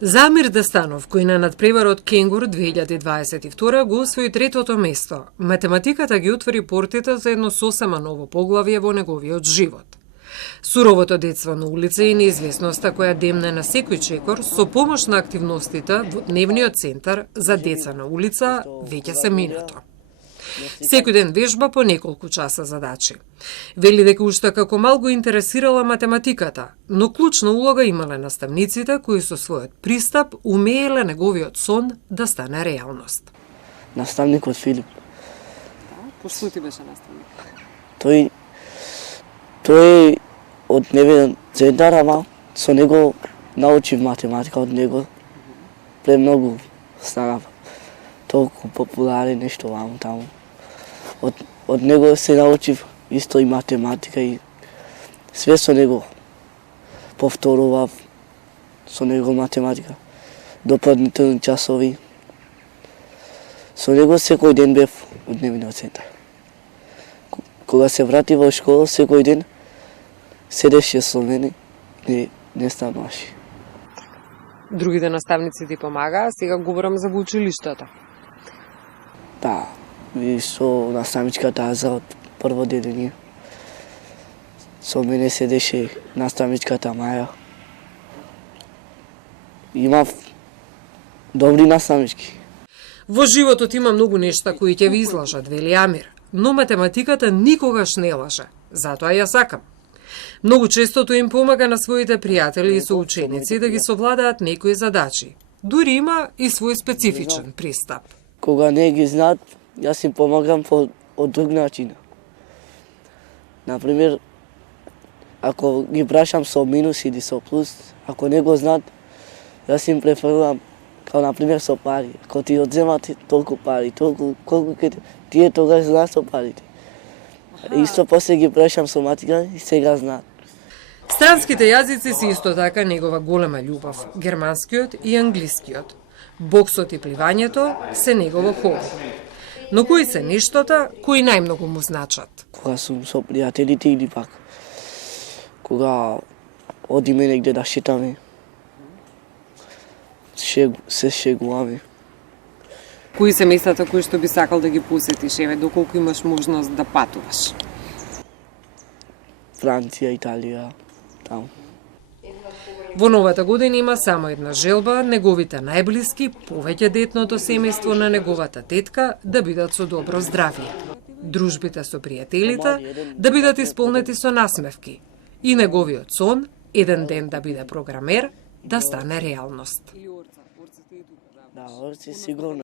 Замир Дестанов, кој на надпреварот Кенгур 2022 го освои третото место, математиката ги отвори портите за едно сосема ново поглавје во неговиот живот. Суровото детство на улица и неизвестноста која демне на секој чекор со помош на активностите во дневниот центар за деца на улица веќе се минато. Секој ден вежба по неколку часа задачи. Вели дека уште како мал го интересирала математиката, но клучна улога имале наставниците кои со својот пристап умееле неговиот сон да стане реалност. Наставникот Филип. Пошто ти беше наставник? Тој од невиден центар, ама со него научив математика од него. Премногу станав толку популарен нешто ваму таму. Од него се научив исто и математика и све со него повторував со него математика, дополнителни часови. Со него секој ден бев од дневниот центар. Кога се врати во школа, секој ден седеше со мене, не стануваше. Другите наставници ти помагаа, сега говорам за во училиштето. Да, и со наставничката Аза од прво деление. Со мене седеше наставничката Маја. Имав добри наставнички. Во животот има многу нешта кои ќе ви излажат, вели Амир, но математиката никогаш не лаже, затоа ја сакам. Многу често тој им помага на своите пријатели и соученици да ги совладаат некои задачи. Дури има и свој специфичен пристап. Кога не ги знаат, јас им помагам од друг начин. Например, ако ги прашам со минус или со плюс, ако не го знаат, јас им префрлам, као например со пари. Ако ти одземат толку пари, колку тие тогаш знаат со парите. Исто после ги прашам со матика и сега знаат. Странските јазици се исто така негова голема љубов, германскиот и англискиот. Боксот и пливањето се негово хоби. Но кои се нештота кои најмногу му значат? Кога сум со пријателите или пак кога одиме негде да шетаме, се шегуваме. Кои се местата кои што би сакал да ги посетиш, еве доколку имаш можност да патуваш? Франција, Италија, таму. Во новата година има само една желба, неговите најблиски, повеќе детното семејство на неговата тетка да бидат со добро здравје. Дружбите со пријателите да бидат исполнети со насмевки. И неговиот сон, еден ден да биде програмер, да стане реалност. Да, орци сигурно.